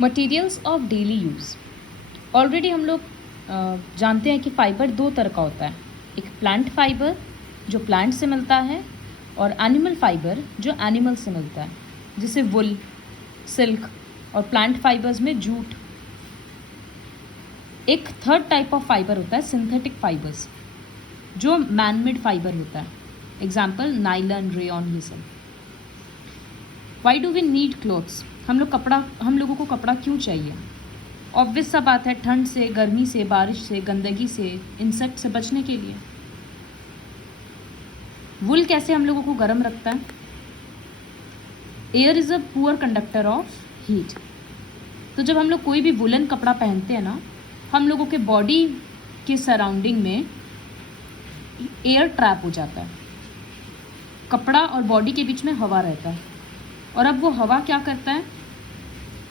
Materials of daily use. Already हम लोग जानते हैं कि फ़ाइबर दो तरह का होता है, एक प्लांट फाइबर जो प्लांट से मिलता है और एनिमल फाइबर जो एनिमल से मिलता है, जैसे वुल, सिल्क और प्लांट फाइबर्स में जूट। एक थर्ड टाइप ऑफ फाइबर होता है सिंथेटिक फाइबर्स जो मैनमेड फाइबर होता है, एग्जाम्पल नाइलन, रेयॉन, ये सब। Why do we need clothes? हम लोगों को कपड़ा क्यों चाहिए? ऑब्वियस सा बात है, ठंड से, गर्मी से, बारिश से, गंदगी से, इंसेक्ट से बचने के लिए। वुल कैसे हम लोगों को गर्म रखता है? Air is a poor conductor of heat. तो जब हम लोग कोई भी वुलन कपड़ा पहनते हैं ना, हम लोगों के बॉडी के सराउंडिंग में एयर ट्रैप हो जाता है। कपड़ा और बॉडी के बीच में हवा रहता है, और अब वो हवा क्या करता है,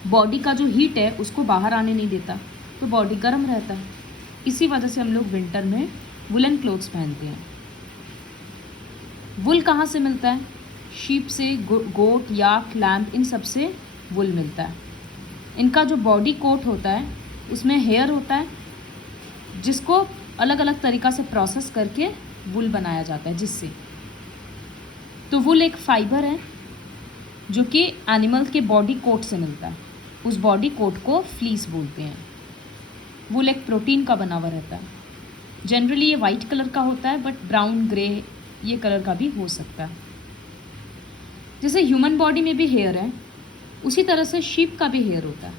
बॉडी का जो हीट है उसको बाहर आने नहीं देता, तो बॉडी गर्म रहता है। इसी वजह से हम लोग विंटर में वुलन क्लोथ्स पहनते हैं। वुल कहाँ से मिलता है? शीप से, गोट, याक, लैम्प, इन सब से वुल मिलता है। इनका जो बॉडी कोट होता है उसमें हेयर होता है, जिसको अलग अलग तरीक़ा से प्रोसेस करके वुल बनाया जाता है, जिससे। तो वुल एक फाइबर है जो कि एनिमल के बॉडी कोट से मिलता है। उस बॉडी कोट को फ्लीस बोलते हैं। वुल एक प्रोटीन का बना हुआ रहता है। जनरली ये वाइट कलर का होता है, बट ब्राउन, ग्रे ये कलर का भी हो सकता है। जैसे ह्यूमन बॉडी में भी हेयर है, उसी तरह से शीप का भी हेयर होता है,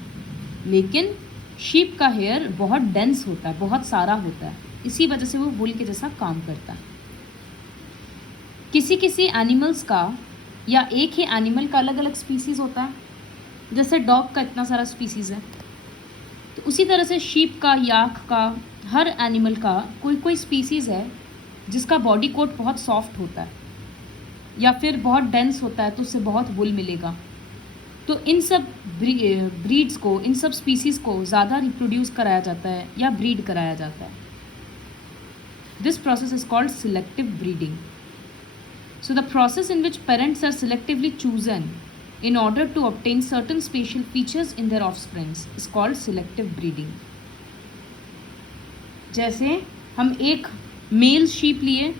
लेकिन शीप का हेयर बहुत डेंस होता है, बहुत सारा होता है। इसी वजह से वो वुल के जैसा काम करता है। किसी किसी एनिमल्स का या एक ही एनिमल का अलग अलग स्पीसीज़ होता है, जैसे डॉग का इतना सारा स्पीसीज़ है, तो उसी तरह से शीप का, याक का, हर एनिमल का कोई कोई स्पीसीज़ है जिसका बॉडी कोट बहुत सॉफ्ट होता है या फिर बहुत डेंस होता है, तो उससे बहुत वुल मिलेगा। तो इन सब ब्रीड्स को, इन सब स्पीसीज़ को ज़्यादा रिप्रोड्यूस कराया जाता है या ब्रीड कराया जाता है। This process is called selective breeding. So the process in which parents are selectively chosen in order to obtain certain special features in their offsprings is called selective breeding. जैसे हम एक मेल शीप लिए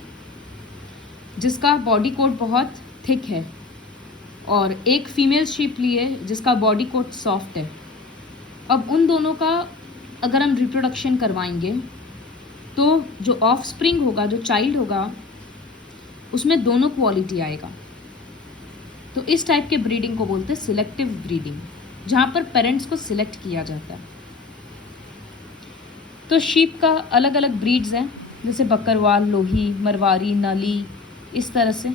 जिसका body coat बहुत thick है, और एक female sheep लिए जिसका बॉडी कोट सॉफ्ट है। अब उन दोनों का अगर हम रिप्रोडक्शन करवाएंगे तो जो ऑफस्प्रिंग होगा, जो चाइल्ड होगा, उसमें दोनों क्वालिटी आएगा। तो इस टाइप के ब्रीडिंग को बोलते हैं सिलेक्टिव ब्रीडिंग, जहाँ पर पेरेंट्स को सिलेक्ट किया जाता है। तो शीप का अलग अलग ब्रीड्स हैं, जैसे बकरवाल, लोही, मरवारी, नली, इस तरह से।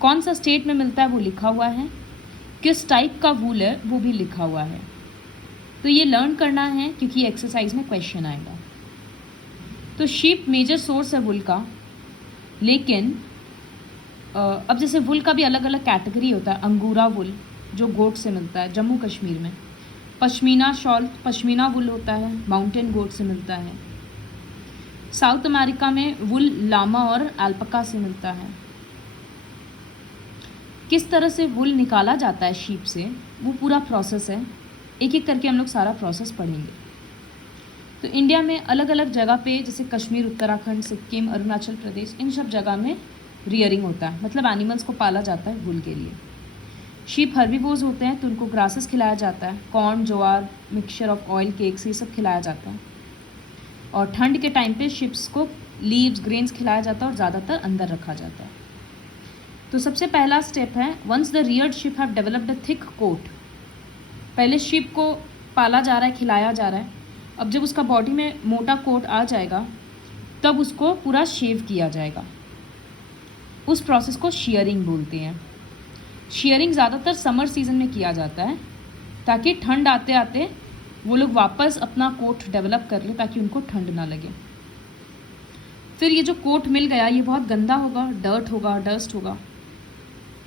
कौन सा स्टेट में मिलता है वो लिखा हुआ है, किस टाइप का वूल है वो भी लिखा हुआ है। तो ये लर्न करना है क्योंकि एक्सरसाइज में क्वेश्चन आएगा। तो शीप मेजर सोर्स है वुल का, लेकिन अब जैसे वुल का भी अलग अलग कैटेगरी होता है। अंगूरा वुल जो गोट से मिलता है जम्मू कश्मीर में, पश्मीना शॉल, पश्मीना वुल होता है, माउंटेन गोट से मिलता है। साउथ अमेरिका में वुल लामा और अल्पका से मिलता है। किस तरह से वुल निकाला जाता है शीप से, वो पूरा प्रोसेस है, एक एक करके हम लोग सारा प्रोसेस पढ़ेंगे। तो इंडिया में अलग अलग जगह पे, जैसे कश्मीर, उत्तराखंड, सिक्किम, अरुणाचल प्रदेश, इन सब जगह में रियरिंग होता है, मतलब एनिमल्स को पाला जाता है वुल के लिए। शीप हर्बीवोर्स होते हैं, तो उनको ग्रासेस खिलाया जाता है, corn, jowar, mixture of oil, cakes, ये सब खिलाया जाता है। और ठंड के टाइम पे शिप्स को लीव्स, ग्रेन्स खिलाया जाता है और ज़्यादातर अंदर रखा जाता है। तो सबसे पहला स्टेप है, once the reared sheep have developed a thick coat. पहले शिप को पाला जा रहा है, खिलाया जा रहा है। अब जब उसका बॉडी में मोटा कोट आ जाएगा तब उसको पूरा शेव किया जाएगा। उस प्रोसेस को शियरिंग बोलते हैं। शियरिंग ज़्यादातर समर सीजन में किया जाता है, ताकि ठंड आते आते वो लोग वापस अपना कोट डेवलप कर ले, ताकि उनको ठंड ना लगे। फिर ये जो कोट मिल गया, ये बहुत गंदा होगा, डर्ट होगा, डस्ट होगा,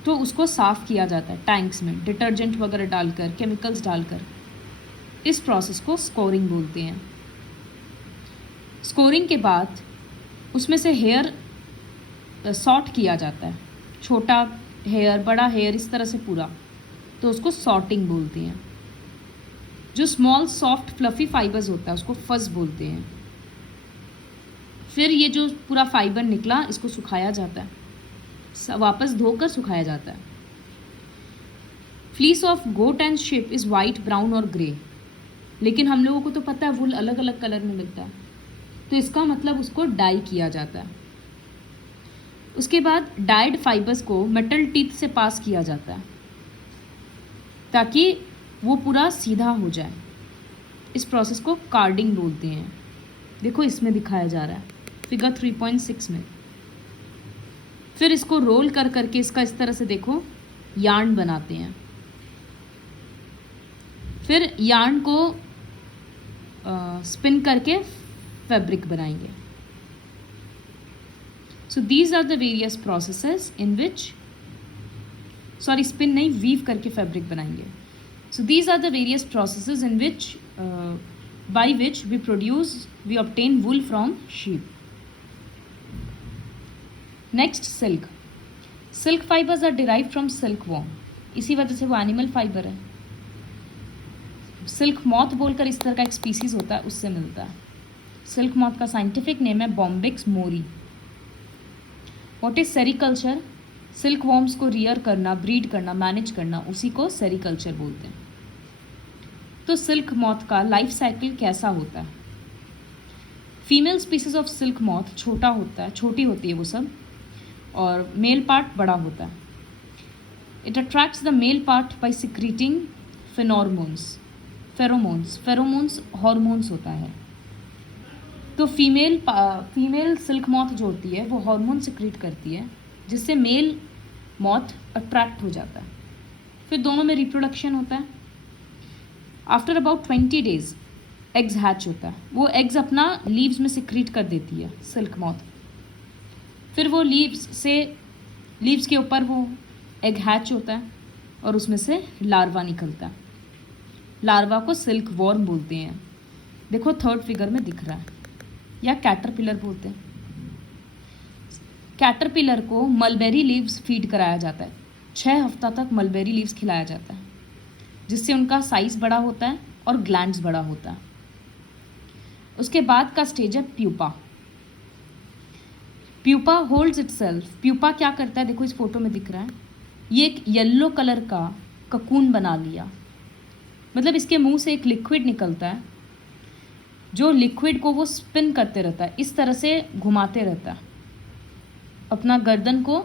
तो उसको साफ़ किया जाता है टैंक्स में, डिटर्जेंट वगैरह डालकर, केमिकल्स डालकर। इस प्रोसेस को स्कोरिंग बोलते हैं। स्कोरिंग के बाद उसमें से हेयर सॉर्ट किया जाता है, छोटा हेयर, बड़ा हेयर, इस तरह से पूरा, तो उसको सॉर्टिंग बोलते हैं। जो स्मॉल सॉफ्ट फ्लफी फाइबर्स होता है उसको फज बोलते हैं। फिर ये जो पूरा फाइबर निकला इसको सुखाया जाता है, वापस धोकर सुखाया जाता है। Fleece of goat and sheep is white, brown और ग्रे, लेकिन हम लोगों को तो पता है वुल अलग अलग कलर में मिलता है, तो इसका मतलब उसको डाई किया जाता है। उसके बाद डाइड फाइबर्स को मेटल टीथ से पास किया जाता है ताकि वो पूरा सीधा हो जाए। इस प्रोसेस को कार्डिंग बोलते हैं। देखो इसमें दिखाया जा रहा है फिगर 3.6 में। फिर इसको रोल कर करके इसका इस तरह से देखो यार्न बनाते हैं। फिर यार्न को स्पिन करके फैब्रिक बनाएंगे। So these are the various processes in which, sorry spin नहीं, वीव करके फैब्रिक बनाएंगे। So these are the various processes in which by which we obtain wool from sheep. Next silk. Silk fibres are derive from silk worm, इसी वजह से वो animal fibre है। Silk moth बोलकर इस तरह का एक स्पीसीज होता है, उससे मिलता है। सिल्क मॉथ का साइंटिफिक नेम है Bombyx Mori. What is sericulture? Silk worms को रियर करना, ब्रीड करना, मैनेज करना, उसी को सेरिकल्चर बोलते हैं। तो सिल्क मॉथ का लाइफ साइकिल कैसा होता है? Female species of silk moth छोटा होता है, छोटी होती है वो सब, और मेल पार्ट बड़ा होता है। It attracts the male part by secreting pheromones. Pheromones hormones होता है। तो फीमेल सिल्क मॉथ जो होती है वो हार्मोन सिक्रीट करती है, जिससे मेल मॉथ अट्रैक्ट हो जाता है। फिर दोनों में रिप्रोडक्शन होता है। After about 20 days eggs hatch होता है। वो एग्स अपना लीव्स में सिक्रीट कर देती है सिल्क मॉथ। फिर वो लीव्स के ऊपर वो एग हैच होता है और उसमें से लार्वा निकलता है। लार्वा को सिल्क वॉर्म बोलते हैं। देखो थर्ड फिगर में दिख रहा है, या कैटरपिलर बोलते हैं। कैटरपिलर को मलबेरी लीव्स फीड कराया जाता है। 6 हफ्ता तक मलबेरी लीव्स खिलाया जाता है, जिससे उनका साइज बड़ा होता है और ग्लैंड्स बड़ा होता है। उसके बाद का स्टेज है pupa. Pupa holds itself. Pupa क्या करता है, देखो इस फोटो में दिख रहा है, ये एक येलो कलर का ककून बना लिया। मतलब इसके मुंह से एक लिक्विड निकलता है, जो लिक्विड को वो स्पिन करते रहता है, इस तरह से घुमाते रहता है, अपना गर्दन को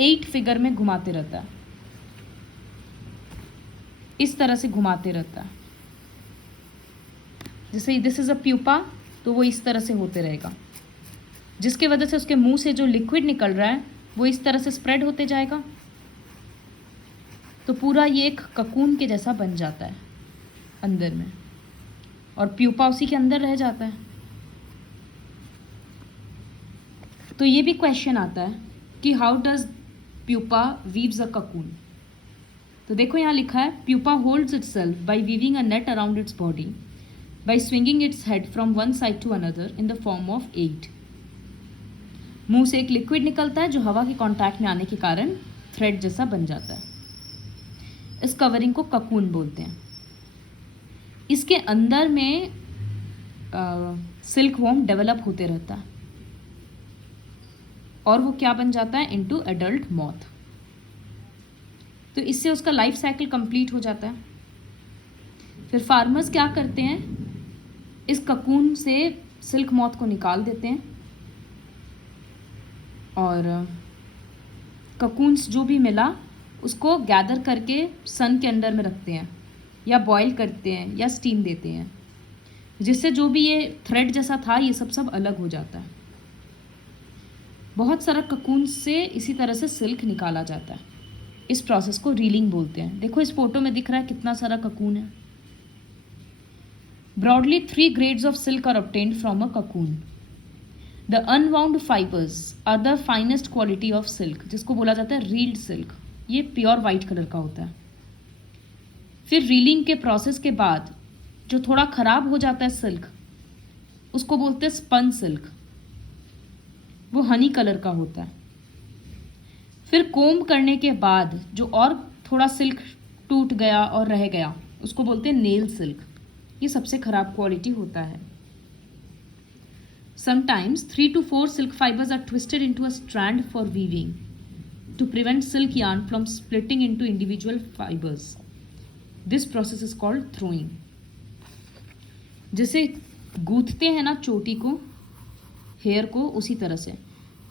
8 फिगर में घुमाते रहता है, इस तरह से घुमाते रहता है। जैसे दिस इज अ प्यूपा, तो वो इस तरह से होते रहेगा, जिसके वजह से उसके मुंह से जो लिक्विड निकल रहा है वो इस तरह से स्प्रेड होते जाएगा, तो पूरा ये एक ककून के जैसा बन जाता है अंदर में, और प्यूपा उसी के अंदर रह जाता है। तो ये भी क्वेश्चन आता है कि how does pupa weaves a cocoon. तो देखो यहाँ लिखा है, pupa holds itself by weaving a net around its body by swinging its head from one side to another in the form of 8। मुंह से एक लिक्विड निकलता है जो हवा के कांटेक्ट में आने के कारण थ्रेड जैसा बन जाता है। इस कवरिंग को ककून बोलते हैं। इसके अंदर में सिल्क वॉर्म डेवलप होते रहता है और वो क्या बन जाता है, इनटू एडल्ट मॉथ। तो इससे उसका लाइफ साइकिल कंप्लीट हो जाता है। फिर फार्मर्स क्या करते हैं, इस ककून से सिल्क मॉथ को निकाल देते हैं और ककून्स जो भी मिला उसको गैदर करके सन के अंडर में रखते हैं, या बॉईल करते हैं, या स्टीम देते हैं, जिससे जो भी ये थ्रेड जैसा था ये सब अलग हो जाता है। बहुत सारा ककून से इसी तरह से सिल्क निकाला जाता है। इस प्रोसेस को रीलिंग बोलते हैं। देखो इस फोटो में दिख रहा है कितना सारा ककून है। Broadly 3 grades of silk are obtained from a cocoon. The unwound fibres are the finest quality of silk, जिसको बोला जाता है रील्ड सिल्क। ये प्योर वाइट कलर का होता है। फिर रीलिंग के प्रोसेस के बाद जो थोड़ा ख़राब हो जाता है सिल्क, उसको बोलते हैं स्पन सिल्क। वो हनी कलर का होता है। फिर कोम्ब करने के बाद जो और थोड़ा सिल्क टूट गया और रह गया, उसको बोलते हैं नेल सिल्क। ये सबसे खराब क्वालिटी होता है। Sometimes 3 to 4 silk fibers are twisted into a strand for weaving to prevent silk yarn from splitting into individual fibers. This process is called throwing. जैसे गूंथते हैं ना चोटी को, हेयर को, उसी तरह से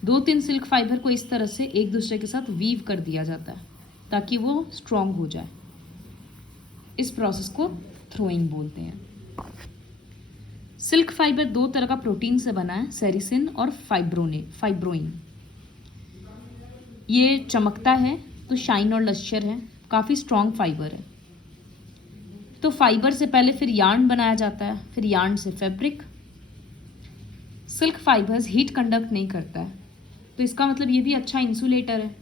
2-3 सिल्क फाइबर को इस तरह से एक दूसरे के साथ वीव कर दिया जाता है ताकि वो स्ट्रॉन्ग हो जाए। इस प्रोसेस को थ्रोइंग बोलते हैं। सिल्क फाइबर 2 तरह का प्रोटीन से बना है, सेरिसिन और फाइब्रोइन। ये चमकता है तो शाइन और लश्चर है, काफ़ी स्ट्रॉन्ग फाइबर है। तो फाइबर से पहले फिर यार्न बनाया जाता है, फिर यार्न से fabric. Silk fibres heat conduct नहीं करता है, तो इसका मतलब ये भी अच्छा इंसुलेटर है।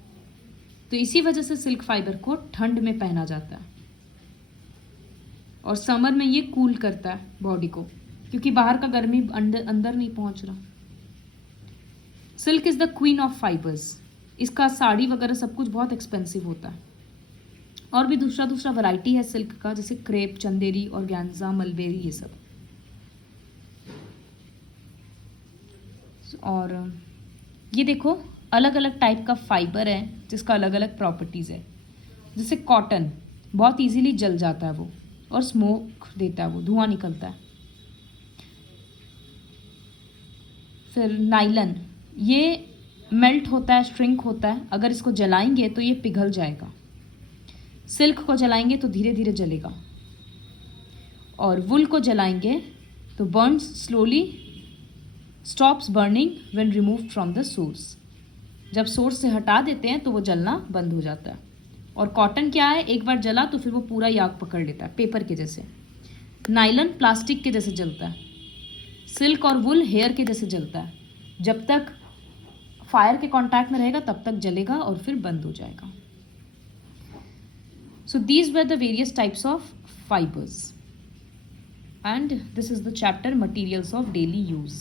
तो इसी वजह से सिल्क फाइबर को ठंड में पहना जाता है और समर में ये कूल करता है बॉडी को, क्योंकि बाहर का गर्मी अंदर नहीं पहुंच रहा। Silk is the queen of fibres. इसका साड़ी वगैरह सब कुछ बहुत एक्सपेंसिव होता है। और भी दूसरा वैरायटी है सिल्क का, जैसे क्रेप, चंदेरी, ऑर्गेन्जा, मलबेरी, ये सब। और ये देखो अलग अलग टाइप का फाइबर है जिसका अलग अलग प्रॉपर्टीज़ है। जैसे कॉटन बहुत इजीली जल जाता है वो, और स्मोक देता है, वो धुआं निकलता है। फिर नाइलन, ये मेल्ट होता है, श्रिंक होता है, अगर इसको जलाएंगे तो ये पिघल जाएगा। सिल्क को जलाएंगे तो धीरे धीरे जलेगा, और वुल को जलाएंगे तो Burns slowly, stops burning when removed from the source. जब सोर्स से हटा देते हैं तो वो जलना बंद हो जाता है। और कॉटन क्या है, एक बार जला तो फिर वो पूरा याग पकड़ लेता है, पेपर के जैसे। नाइलन प्लास्टिक के जैसे जलता है। सिल्क और वुल हेयर के जैसे जलता है, जब तक फायर के कांटेक्ट में रहेगा तब तक जलेगा और फिर बंद हो जाएगा। So these were the various types of fibers, and this is the chapter materials of daily use.